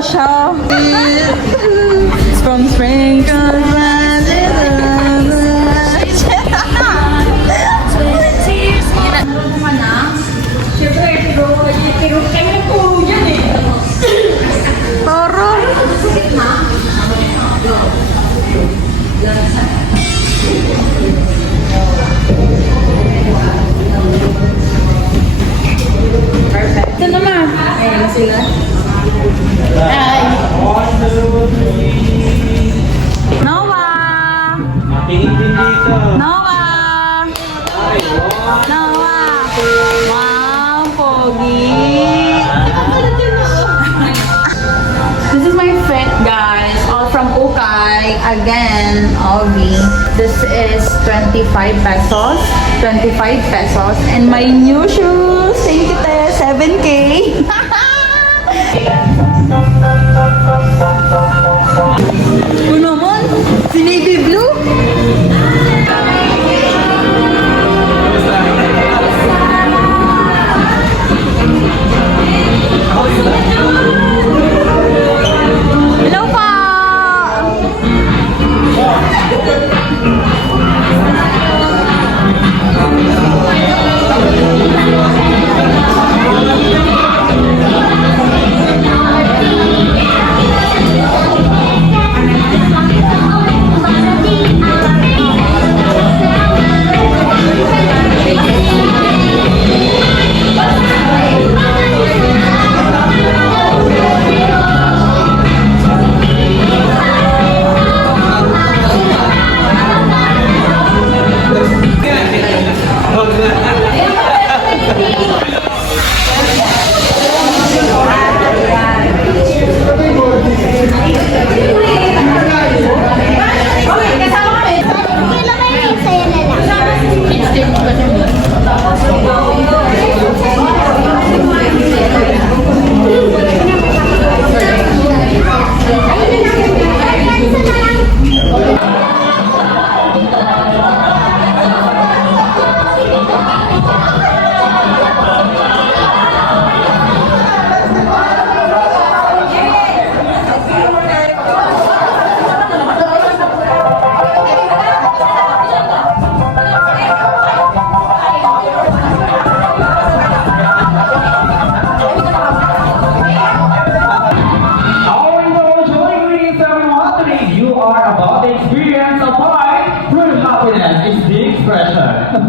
siya. From spring comes ito naman. Ayan sila. Hi. Noah! Noah! Noah! Wow, pogi! This is my fit, guys. All from Ukay. Again, Ovi. This is 25 pesos. 25 pesos. And my new shoes. Thank you, te. 7K. Ano naman? Si Navy Blue? Hello pa!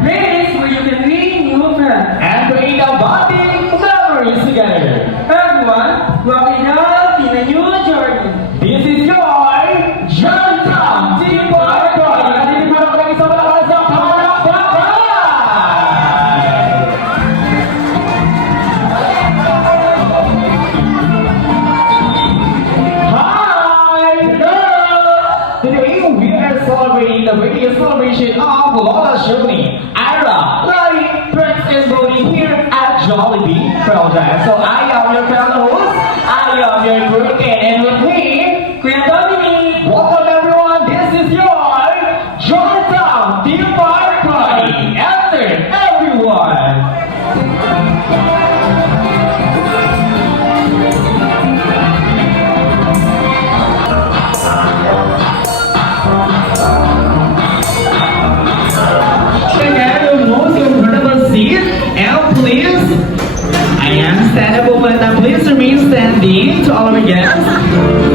Place where you can meet new friends and create a bonding memories together. Everyone, welcome us in a new journey. This is your Journeytown Team Party. Hindi mo lang kami sa malakas ng palakpakan! Hi! Hello! Today we are celebrating the birthday celebration of Lola Germany. Ira, Larry, Prince, and Bodhi here at Jollibee Project. So I am your fellows, I am your group, and with me, Kuya Dominic. Welcome everyone, this is your Journeytown Team Party. Enter everyone. And please, I am stand up, but please remain standing to all of our guests.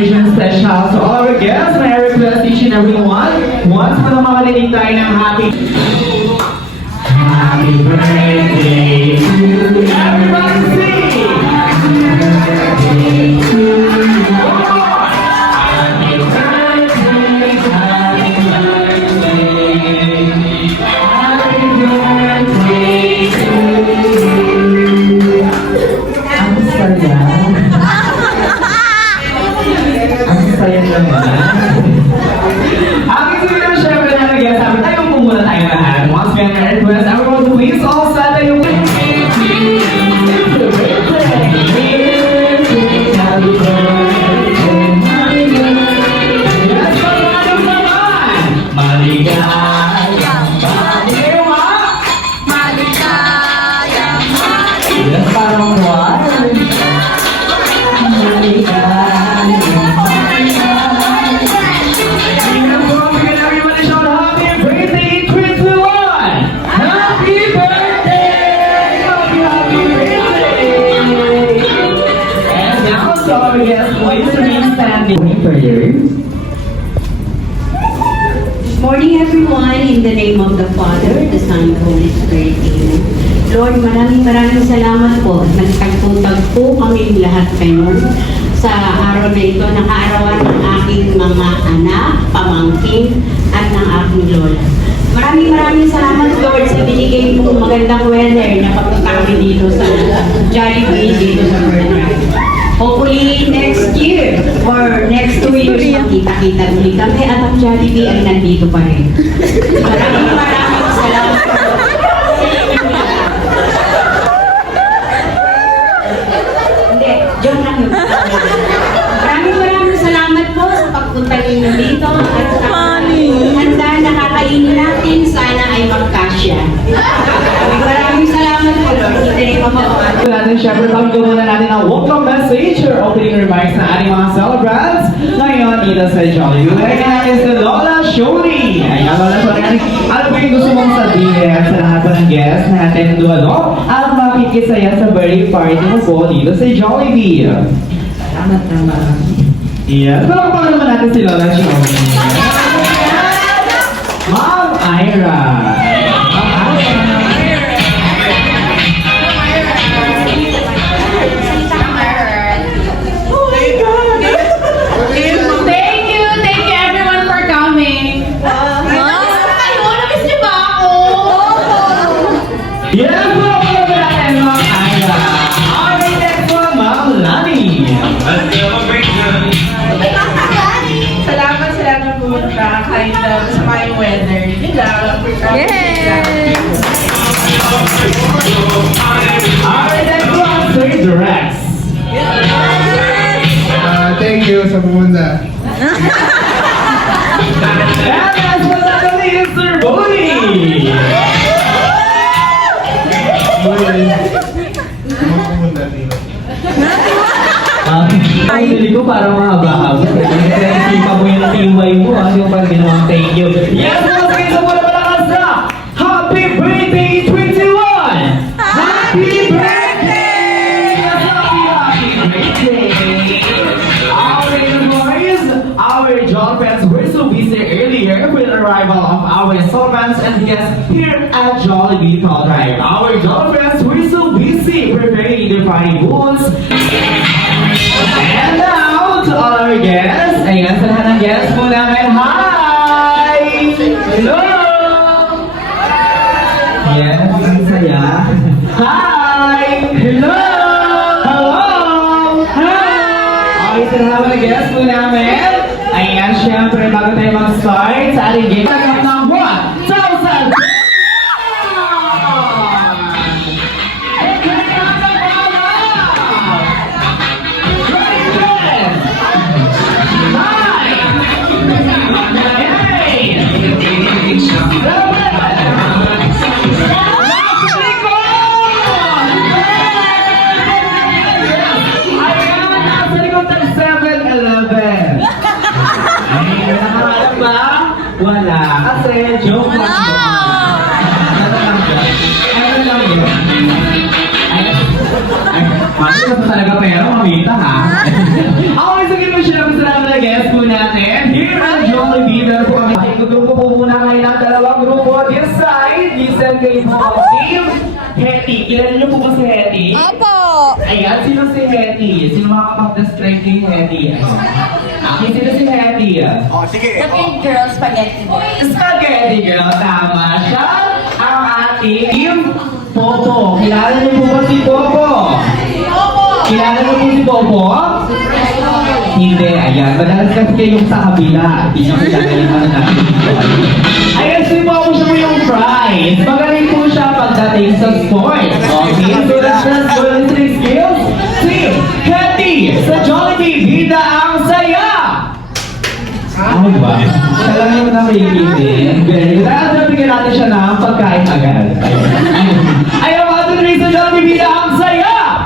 celebration special to all our guests. May I request each and every one, once pa naman makalinig tayo ng happy birthday to you. Everybody sing! Happy birthday to you. Happy birthday, happy birthday. Happy birthday to you. Ang saya. Ang saya naman. Ang sige na syempre na nag-sabi tayo po muna tayo lahat. Once again, I request everyone to please all stand tayo. Yes, parang what? Happy birthday, 21! Happy birthday! Happy birthday! And now, so our guests, please remain standing for you. Good morning everyone, in the name of the Father, the Son, the Holy Spirit, Amen. Lord, maraming salamat po. Nagtagpo-tagpo kami lahat ngayon sa araw na ito, nakaarawan ng aking mga anak, pamangkin, at ng aking lola. Maraming salamat, Lord, sa binigay mong magandang weather na pagpunta kami dito sa Jollibee, dito sa Bernard. Hopefully next year or next 2 years makita-kita ulit kami at ang Jollibee ay nandito pa rin. Maraming salamat po. Hindi, joke lang yun. Maraming salamat po sa pagpunta ninyo dito at sa handa na kakainin natin, sana ay magkasya. Maraming salamat po, Lord. Hindi rin So natin, syempre, pakinggan muna natin ang welcome message or opening remarks na ating mga celebrants ngayon dito sa Jollibee. Ngayon natin si Lola Shoni. Ayan, Lola Shoni. Ano po yung gusto mong sabihin sa lahat ng guests natin doon, no? At makikisaya sa birthday party mo po dito sa Jollibee. Salamat naman. Yes. Pero pa naman natin si Lola Shoni. Ma'am Ira. Thank you everyone for coming. Namiss niyo ba ako? Yes, po! Natin, Ma'am Ira. Okay, next one, Ma'am Lani. Salamat pumunta kahit sa may weather. Yun lang. Yes! Alright, next one, Sir Drex. Thank you sa pumunta. And last but not the least, Sir Bodhi. Pumunta dito. Ang hindi ko parang mahaba-haba. Kasi pa mo yung tiway mo, yung pag ginawang thank you. Yes, mga sa mo na malakas na! Happy birthday, 21! Happy birthday! Happy birthday! Our boys, our John fans were so busy earlier with the arrival of our servants and guests here at Jollibee Tall Drive. Our John fans were so busy preparing their party booths. And now, to all our guests, ayan sa lahat ng guests po namin, hi! Hello! Yes, ang saya. Hi! Hello! Hello! Hi! Okay, sa lahat ng guests po namin, ayan, syempre, bago tayo mag-start sa ating game, tagap ng 1,000! Wala. Kasi joke lang ito. Ano lang yun? Ano lang yun? Ay, Christmas na talaga pero mamita ha. Okay, so gano'n siya namin sa na guest po natin. Here at Jollibee, meron po kami. Grupo po muna kayo ng dalawang grupo. This side, listen kayo po. Team Hetty. Kilala niyo po ba si Hetty? Opo! Ayan, sino si Hetty? Sino makakapag-describe kay Hetty? Sino si Hetty? Looking girl, spaghetti girl. Spaghetti girl, tama siya. Ang ating Popo. Kilala niyo po ba si Popo? Kilala niyo po si Popo? Hindi, ayan. Madalas kasi kayong sa kabila. Hindi niyo kilala yung ano natin. Ayan, si Popo siya po yung prize. Magaling po siya pagdating sa sports. Okay, so let's just go listening skills. Team Hetty sa Jollibee, bida ang saya! Ano ba? Talaga naman na may ibig. Very good. Kaya bigyan natin siya ng pagkain agad. Ayaw mga tuloy sa Jollibee, bida ang saya!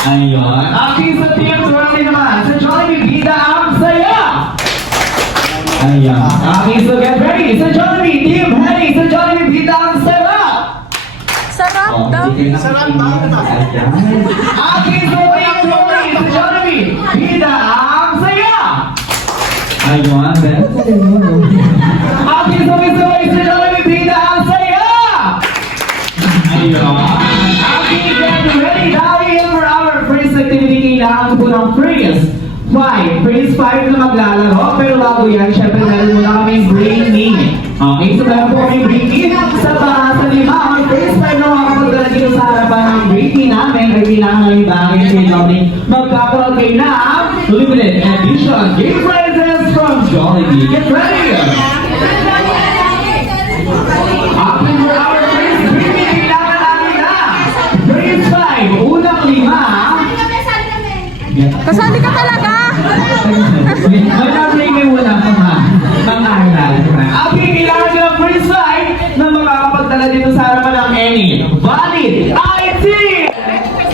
Ayun. Okay, sa team Jollibee naman. Sa Jollibee, bida ang saya! Ayun. Okay, so get ready. Sa Jollibee, Team Hetty, sa Jollibee, bida ang saya! Sarap daw. Sarap ba? Okay, so Team Jollibee, sa Jollibee, bida ang saya! Ayun, that's okay, so Mr. Boys, sa Jollibee, bida ang saya! Ayun. Okay, get ready. Dahil for our first activity, kailangan po ng freeze 5. Freeze 5 na maglalaro. Pero bago yan, syempre meron muna kaming brainy. Okay, so meron po kaming brainy. Sa bahasa 5, ang freeze 5 na makakapagdala dito sa harapan ng brainy namin ay kailangan namin bagay sa Jollibee. Magkakaroon kayo na limited edition game prizes from Jollibee. Get ready! Okay, for our freeze brainy, kailangan namin na freeze 5, unang 5. Kasali ka talaga! Magkakaroon kayo muna mga aral. Okay, kailangan nyo ng free slide na makakapagdala dito sa harapan ng any valid IT!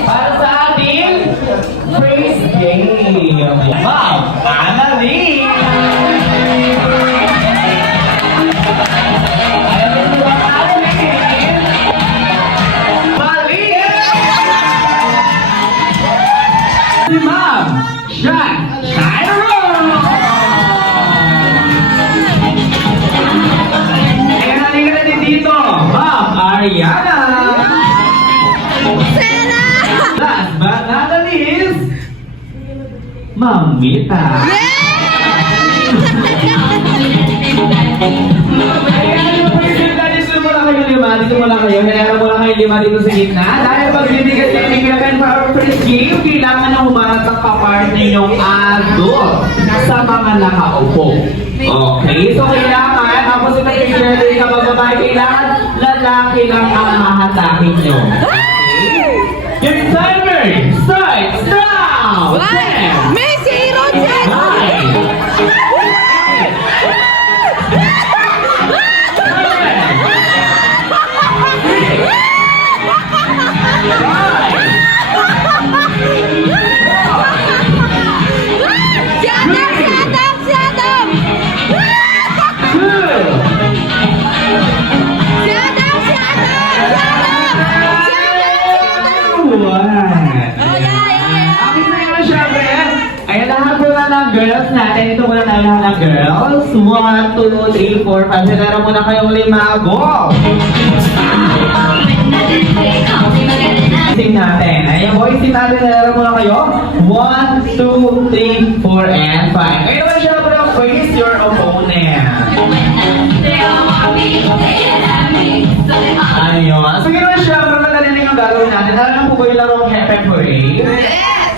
Para sa ating praise game. Wow! Annalyn! Ayan po ang Annalyn! Mali! Si Ma'am Shairo! Ayan, halika na din dito. Ma'am Ariana! Last but not the least, Ma'am Mita. Ayan, dito muna kayo lima. Dito muna kayo. Kailangan muna kayo lima dito sa gitna. Dahil pag bibigyan for our first game, kailangan na humanap ang kapartner yung adult sa mga nakaupo. Okay, so kailangan, tapos ito yung picture kapag babae, kailangan lalaki lang ang mahatakin nyo. Okay? Your timer starts now! 10, May zero dyan! 2, 1. Ayan, lahat po na ng girls natin. Ito muna tayo lahat ng girls. 1, 2, 3, 4, 5. Sinara muna kayong 5. Go! Sing natin. Ayan, boys, sing natin. Sinara muna kayo. 1, 2, 3, 4, and 5. Ngayon naman siya po ng face your opponent. Ayun. So, gano'n siya. Pero madali yung gagawin natin. Alam mo po ba yung larong Hepe Parade?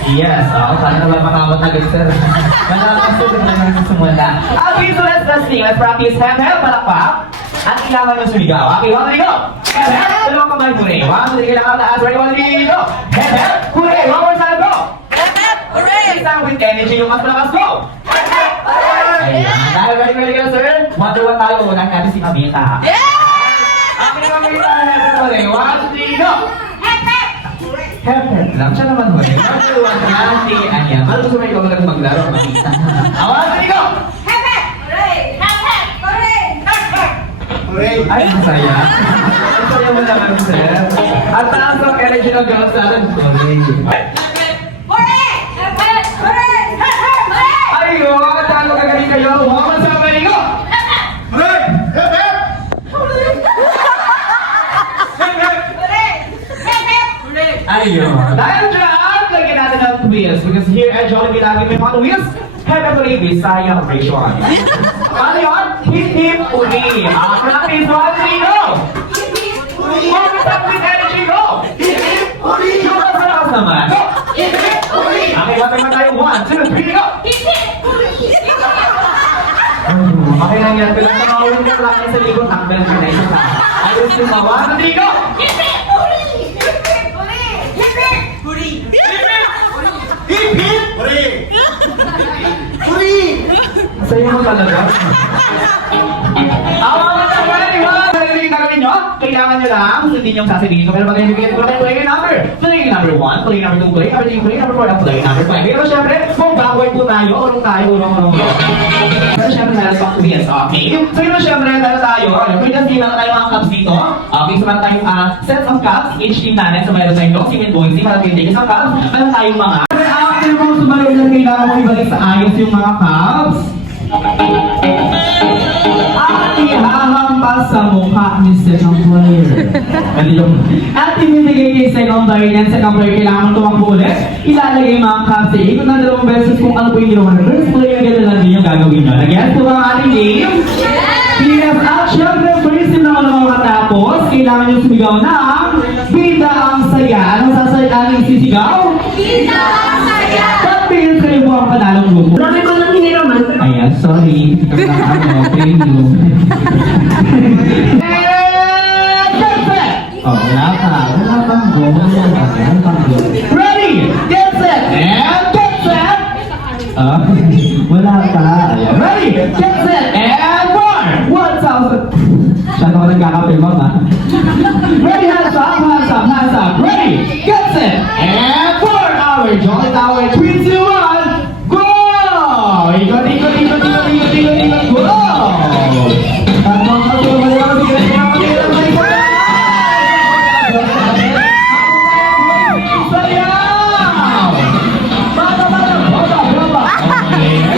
Yes. Oh, sana naman makawat agad, sir. Malalakas na naman sa sumula. Okay, so let's sing. Let's practice. Hep, palakpak. At kailangan nyo sumigaw. Okay, 1, 2, go! Hep, dalawang kamay po rin. 1, 2, 3, kailangan taas. Ready, 1, 2, 3, go! Hep, hooray! One more time, go! Hooray! Isang with energy yung mas malakas, go! Ayan. Dahil ready, go, sir? 1, 2, 1 tayo. Unahin natin si Mamita. Okay, Mamita. Hooray! 1, 2, 3, go! Hep lang. Siya naman mo. 1, 2, 1, 3, Anya. Ba't gusto mo ikaw lang maglaro? Mamita. 1, 2, 3, go! Great. Ay, ang saya. Ang saya mo naman, sir. At taas ang energy ng girls natin. Ayun, talo ka galing kayo. Huwag sa mga ko. Hooray! Hep, hep! Ayun. Dahil dyan, lagyan natin ng twist. Because here at Jollibee, lagi may mga twist. Heavily Visaya Ration. Ano yun? Hip hip uli. Practice 1, 3, go! Focus up with energy, go! Yung kasalakas naman. Okay, natin naman tayo. 1, 2, 3, go! Okay lang yan. Pinagkakawin ka lang sa likod. Takbel ka na isa. Ayos yung mga 1, 2, 3, go! Hip hip! Sa'yo mo talaga. Awa ka sa mga di ba? Sarili na kami nyo. Kailangan nyo lang. Sundin yung sasabihin ko. Pero pag hindi ko tayo play number. Play number 1, play number 2, play number 3, play number 4, play number 5. Pero syempre, kung backward po tayo, urong tayo, urong. Pero syempre, meron pang yes, okay? So yun syempre, meron tayo. May kasi lang tayo mga cups dito. Okay, so meron tayong sets of cups. Each team natin. So meron tayong Doxy and Boise. Meron tayong isang cups. Meron tayong mga after mo sumayon lang kailangan mo ibalik sa ayos yung mga cups. At ihahampas sa mukha ni second player. At ibibigay kay second player yan. Second player kailangan tumakbo ulit. Ilalagay yung mga cups sa ikot ng 2 beses kung ano po yung ginawa ng first player. Ganun lang din yung gagawin nyo. Nag-yes po ba ang ating game? Yes, at syempre, first na ako naman matapos. Kailangan nyo sumigaw ng Bida ang saya. Anong sasayang sisigaw? Bida ang saya! Pagpigil kayo po ang panalong grupo. Marami ko lang hiniraman. Ayan, sorry. Thank you. Oh, wala ka. Wala pang go. Wala pang go. Ready, get set, and get set. Wala ka. Ayan. Ready, get set, and 1,000. Siya na ko nagkakapil, mama. Ready, hands up, hands up, hands up. Ready, get set, and 4 hour, Jolly Tower, 3, 2, 1, go! Ikot, ikot, ikot, ikot, ikot, ikot, ikot, go! Tatlong kaso, wala ka, sige, sige, sige, sige, sige, sige. Sayaw! Bata, bata, bata, bata. Okay.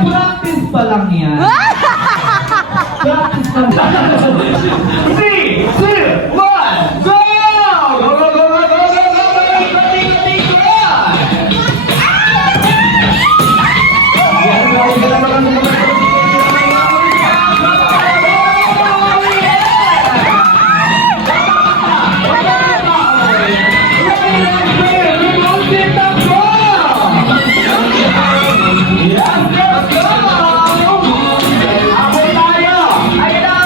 Practice pa lang yan. Practice pa lang. 3, 2, 1, go! Go, go, go, go, go, go, go, go, go, go, go, go! Yan, guys, yan, yan, yan, yan. Yes, let's go! Ako tayo! Ayun na!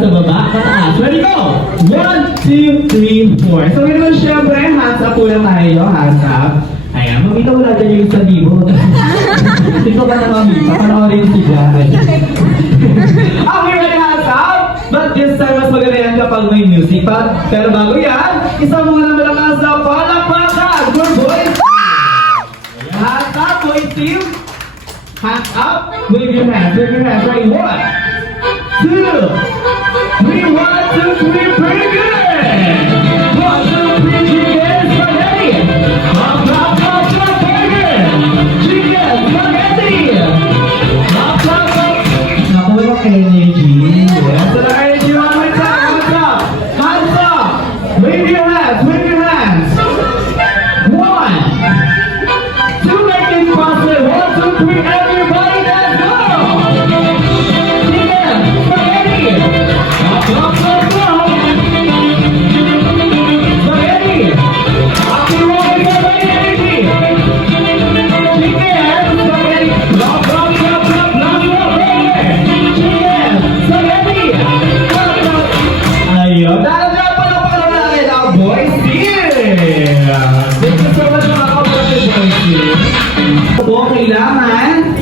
sa baba, pataas. Ready, go! 1, 2, 3, 4. So, yun naman syempre, hands up po lang tayo. Hands up. Ayan, mamita wala dyan yung sa libo. Ito ba na mamita? Panoorin si Jan. Okay, ready, hands up! But this time, mas maganda yan kapag may music pa. Pero bago yan, isang muna malakas na palakpakan. Good boys! Hands up, boys team! Hands up, wave your hands, ready, 1, 2, 3, 1, 2, 3, pretty good! 1, 2, 3, chicken spaghetti! Hop, hop, hop, hop, burger! Chicken spaghetti! Hop, hop, hop! Naku, walang energy. Yes, the energy one more time, hands up! Hands up! Wave your hands, wave your hands! 1, 2, make it possible! 1, 2, 3, everybody, let's go! Chicken spaghetti! Hop, hop, hop, hop! Spaghetti! Happy rolling spaghetti! Chicken spaghetti! Hop, hop, hop, hop, hop, hop, burger! Chicken spaghetti! Hop, hop! Ayun, dahil pa natin ang boys team! Thank you so much mga kapatid boys team! Po, kailangan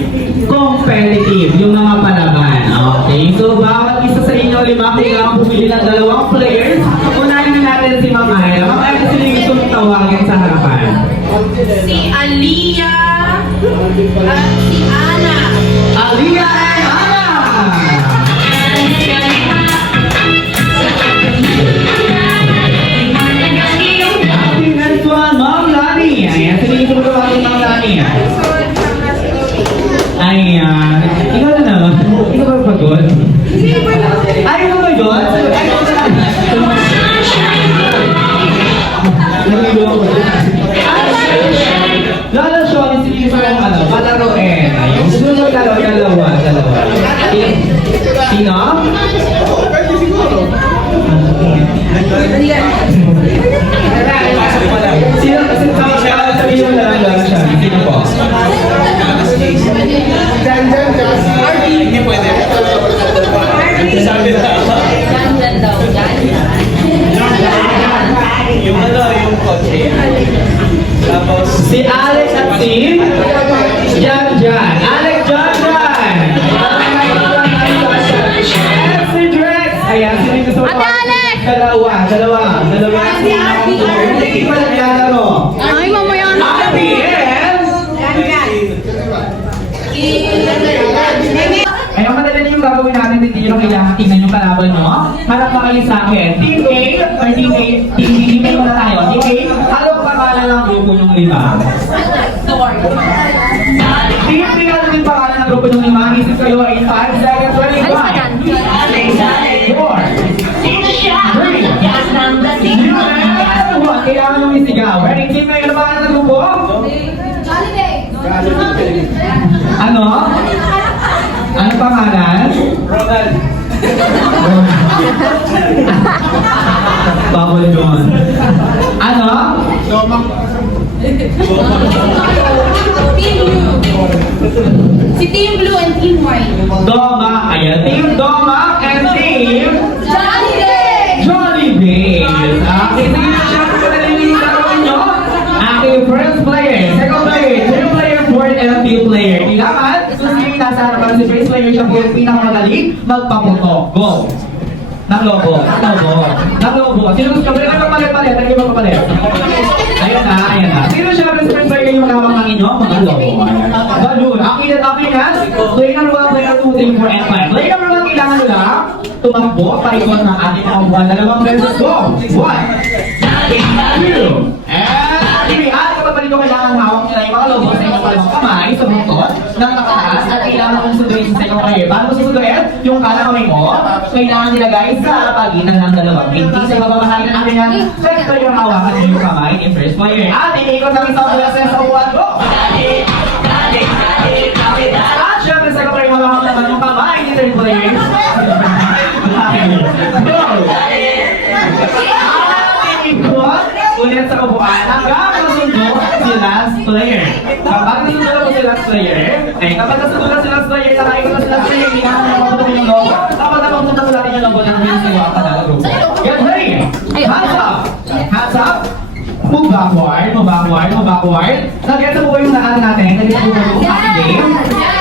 competitive yung mga palaban. Okay, so bawat isa sa inyo lima kailangan pumili ng 2 players. Unahin na natin si Ma'am Ira. Ma'am Ira, sino yung gusto mong tawagin sa harapan? Si Aliyah at si Ana. Aliyah and Ana! Happy next one, Ma'am Lani. Ayan, sino yung gusto mong tawagin Ma'am Lani? Ayan. Ikaw na naman. Ikaw ba pagod? Ay, ikaw ba yun? Nalilo ako. Lalo siya, sige sa yung ano, palaroin. Yung sunod dalawa. Sino? Sino? Sabihin mo na lang siya. Sino po? Ganyan daw, ganyan. Yung ano, yung kotse. Tapos, Si Alex at si Jan. Alex Jan! And si Drex! Ayan, sino yung gusto mo? Ate Alex! Dalawa. Hindi pa naglalaro. Ay, mamaya na. Abby and... Ayun, madali yung gagawin natin, hindi nyo kailangan tingnan yung kalaban nyo. Harap pa kayo sa akin. Team A, or Team A, Team A muna tayo. Team A, anong pangalan ng grupo nyong 5? Team B, ano yung pangalan ng grupo nyong 5? Isip kayo in 5 seconds, ready? 1, 4, 3, 2, 1. Kailangan nyo isigaw. Ready, Team A, ano pangalan ng grupo? Ano? Ano pangalan? Ronald. Bawal doon. Ano? Team Blue. Si Team Blue and Team White. Doma. Ayan. Team Doma and Team Jollibee. Okay, sige na siya. Kung madali yung gagawin nyo. Aking first player, second player, third player, fourth, and fifth player. Kailangan, susingin nasa harapan si first player siya po yung pinakamadali, magpaputok. Go! Ng lobo. Sino gusto ka? Magpapalit. Thank you, magpapalit. Ayan na. Sino siya first player yung makawang ng inyo? Mga lobo. Balloon. Akin na. Play number 1, play number 2, 3, 4, and 5. Play number 1, kailangan nyo lang tumakbo, paikot ng ating kaumbuhan. 2 beses. Go! 1, 2, and 3. At kapag palito kailangan hawak nila yung mga lobo sa inyong kalawang kamay sa buntot ng nakataas at kailangan kong sunduin sa second player. Paano mo susunduin? Yung kanang kamay mo, kailangan nilagay sa pagitan ng dalawang pinti sa ibababahagi ng ating hand. Second player yung hawakan niyo yung kamay ni first player. At iikot namin sa beses sa upuan ko. At syempre second player yung hawakan naman yung kamay ni third player. Go! Ulit sa kabuuan hanggang masundo si last player. Kapag nasundo po si last player, kapag nasundo si last player, nakaikot na si last player, hindi na mapapunta yung logo. Kapag napapunta sa natin yung po ng Miss Iwaka na grupo. Get ready! Hands up! Hands up! Move backward, move backward, move backward. Nag-get po yung lahat natin. Nag-get po yung game.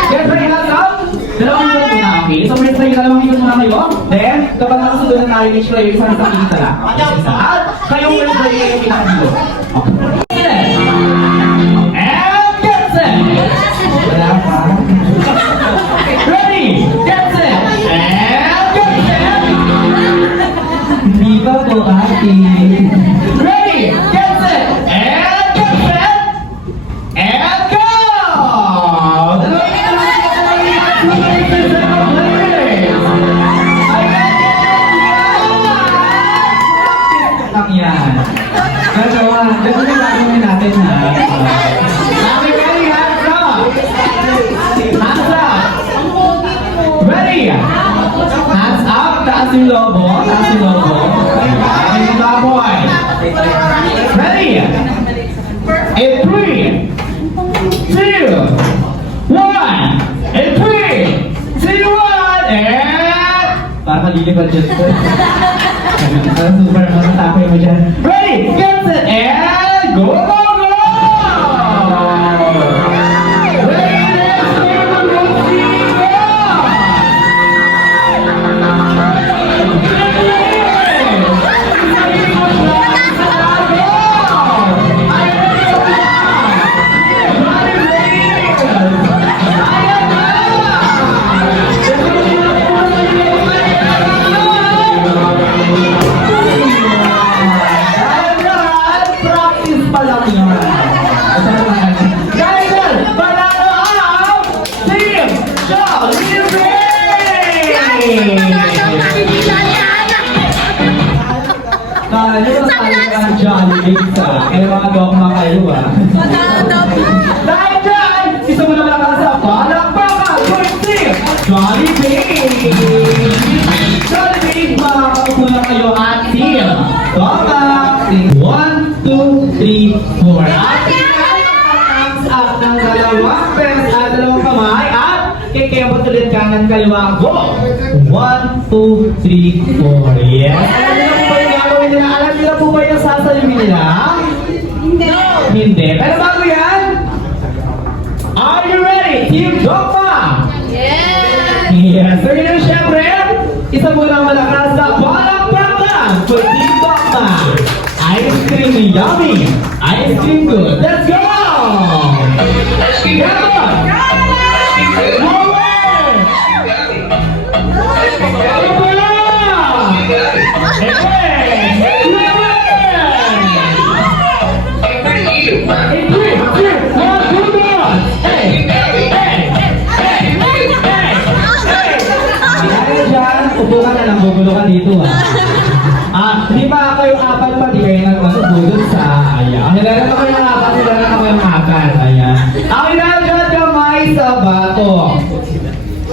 Get ready, hands up! Dalawang minute muna, okay? So, first tayo, dalawang minute muna kayo. Then, kapag nakasunod na tayo, make sure yung isang isa lang. At kayong first tayo yung pinakadilo. Okay. And get set! Wala pa. Ready! Get set! And get set! Hindi pa po, ate. Ready! Get set! And get set! And go! Lang yan. Gagawa. Ganun yung gagawin natin, ha? Okay, ready? Hands up! Hands up! Ready? Hands up! Taas yung lobo. Taas yung lobo. Okay, yung baboy. Ready? In 3, 2, 1. In 3, 2, 1. And... Parang malilipad dyan ko. Parang super matatapay mo dyan. Ready, get set, and go, go, go! Ladies, gentlemen, practice pa lang yan. Dahil panalo ang Team Jollibee! Kala nyo masali ang Jollibee sa kaya mga dogma kayo ah. Dahil dyan, isa mo naman ang sa palakpakan for Team Jollibee! Jollibee, makakaupo na kayo at Team Dogma! 1, 2, 3, 4. At thumbs up ng dalawang press at dalawang kamay at kikembot ulit kanan kaliwa. Go! 1, 2, 3, 4. Yes! Alam nila po ba yung gagawin nila? Alam nila po ba yung sasalubin nila? Hindi! Hindi. Pero bago yan, are you ready? Team Dogma! Yes! So yun yung syempre, isa mo lang malakas na palakpakan for Team Dogma! Ice cream yummy! Ice cream good! Let's go! Ice cream come on! Lower! Dahil dyan, upo ka na lang, bubulo ka dito hindi pa kayo apat pa, di kayo nagmasubudod sa ayan. Nilalang ako yung apat, nilalang ako yung apat. Ayan. Ang inagad kamay sa bato.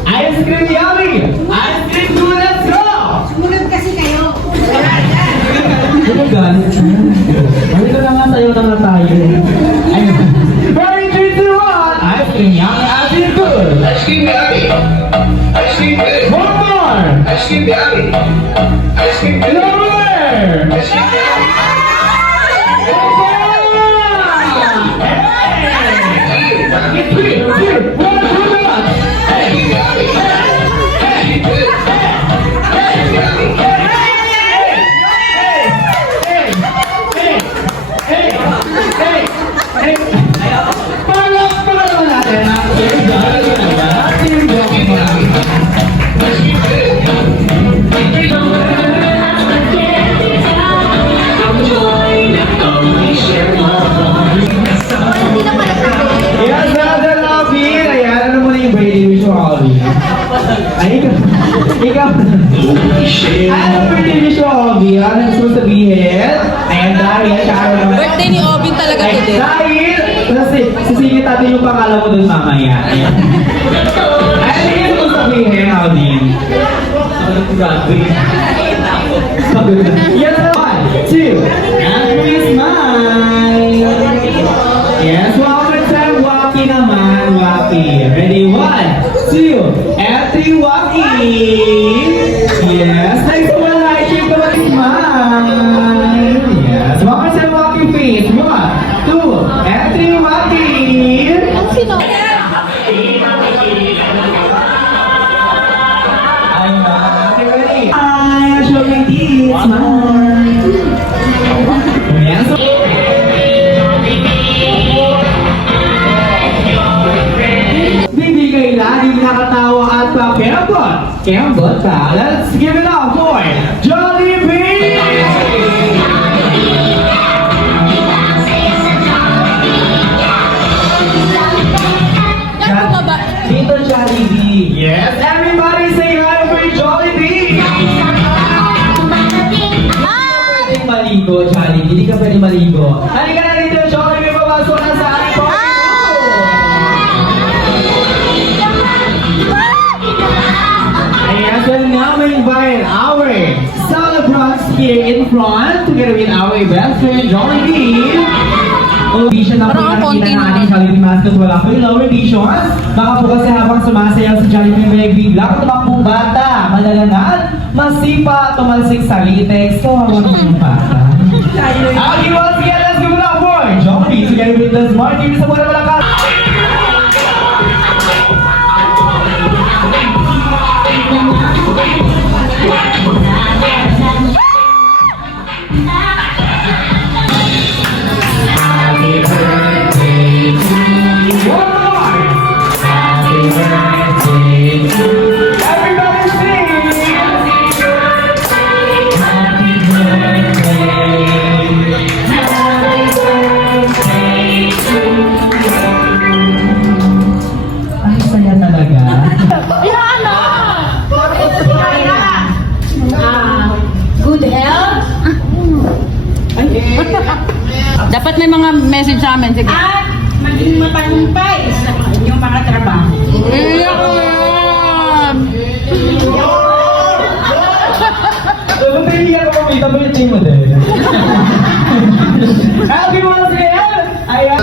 Ice cream yummy! Ice cream good, let's go! Sumunod kasi kayo. Ano galit siya? Balik ko na nga sa'yo na nga tayo. Ayun. Ready, 3, 2, 1! Ice cream yummy, ice cream good! Ice cream yummy. Ice cream good. One more! Ice cream yummy. Ice cream good. Lower! Ice cream yummy. Hey! 3, 2, 1, 2, 1! Ice cream yummy. Ice cream good. Ice cream yummy. Yes, brother Lovin! Ayan, ano mo na yung birthday wish mo, Ollie? Ay, ikaw. Ano birthday wish mo, Ollie? Ano gusto mo sabihin? Ayan, dahil, Birthday ni Obin talaga today. Dahil, kasi sisingit natin yung pangalan mo dun mamaya. Ayan. Ano yung gusto mo sabihin, Ollie? Yes, 1, 2, and smile. Yes, one more time, Waki naman, Waki. Ready, 1, 2, and 3, Waki. Yes, Cambota. Let's give it up for Jollibee! Dito Jollibee. Yes, everybody say hi for Jollibee! Pwedeng maligo, Jollibee. Hindi ka pwede maligo. Halika na dito, Jollibee. Papasok na sa ating party. Ayan, so now we invite our celebrants here in front together with our best friend, Jollibee. Audition na po Parang konti nakikita na natin Jollibee Mascot. Wala po yung lower vision. Baka po kasi habang sumasayaw si Jollibee may bigla tumakbong bata, malalangan, masipa, tumalsik sa latex. So, hawa naman yung bata. Okay, once again, let's give it up for Jollibee together with the Smart TV sa Buwan Malakas. Everybody Ang saya talaga. Good health. Dapat may mga message sa amin. Sige. At maging matagumpay sa inyong mga trabaho. Dapat nahihiyan ako makita mo yung team mo din. Happy once again! Ayan.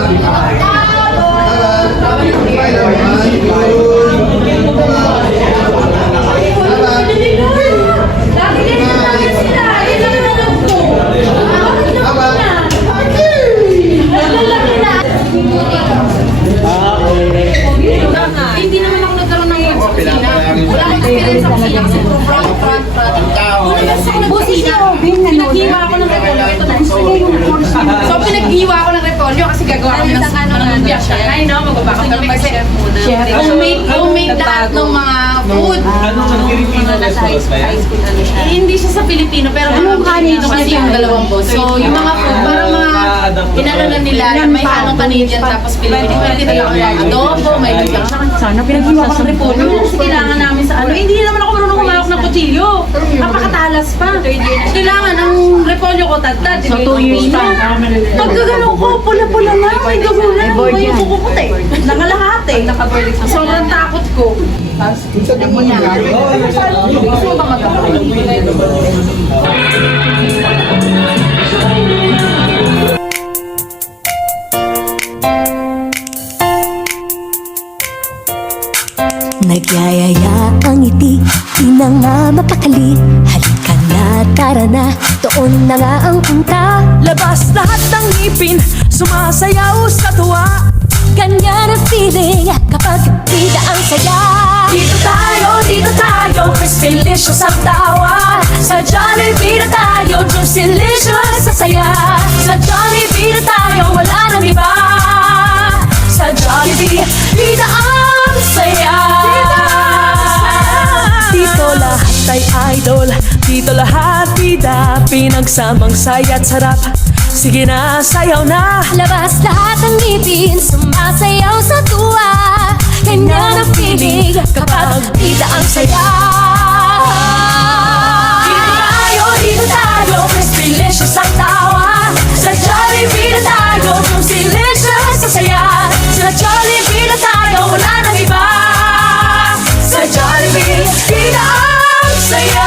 Hindi naman ako nagkaroon ng work sa kusina. Wala akong experience sa kusina. Front. Pinaghiwa ako ng repolyo. Ito na. So, pinaghiwa ako ng repolyo kasi gagawa kami ng lumpia siya. Ay, no, magbabaka kami kasi homemade lahat ng mga food. Hindi siya sa Pilipino, pero anong Filipino kasi yung dalawang boss. So, yung mga food, parang mga inano nila, may halong Canadian tapos Filipino. Pwede tayo adobo, may lumpia. Sana pinaghiwa ko ng repolyo kasi kailangan namin sa ano. Hindi naman ako marunong humawak ng kutsilyo. Napakatalas pa. Kailangan ang repolyo ko tagtad. So, 2 years pa. Pagkagano ko, pula-pula na. May dugo na. May yung kuko ko eh. Nakalahati. Sobrang takot ko. Gusto mo ba magkakaroon? Nagyayaya ang ngiti, di na nga mapakali. Halika na, tara na, doon na nga ang punta. Labas lahat ng ngipin, sumasayaw sa tuwa. Ganyan ang feeling kapag bida ang saya. Dito tayo, Crispy-licious ang tawa. Sa Jollibee na tayo, Juicy-licious sa saya. Sa Jollibee na tayo, wala nang iba. Sa Jollibee, bida ang saya. Dito lahat ay idol, dito lahat bida. Pinagsamang saya at sarap, sige na, sayaw na. Labas lahat ng ngipin, sumasayaw sa tuwa. Ganyan ang feeling kapag bida ang saya. Dito tayo, Crispy-licious ang tawa. Sa Jollibee na tayo, Juicy-licious sa saya. Sa Jollibee na tayo, wala nang iba. Sa Jollibee, bida ang saya.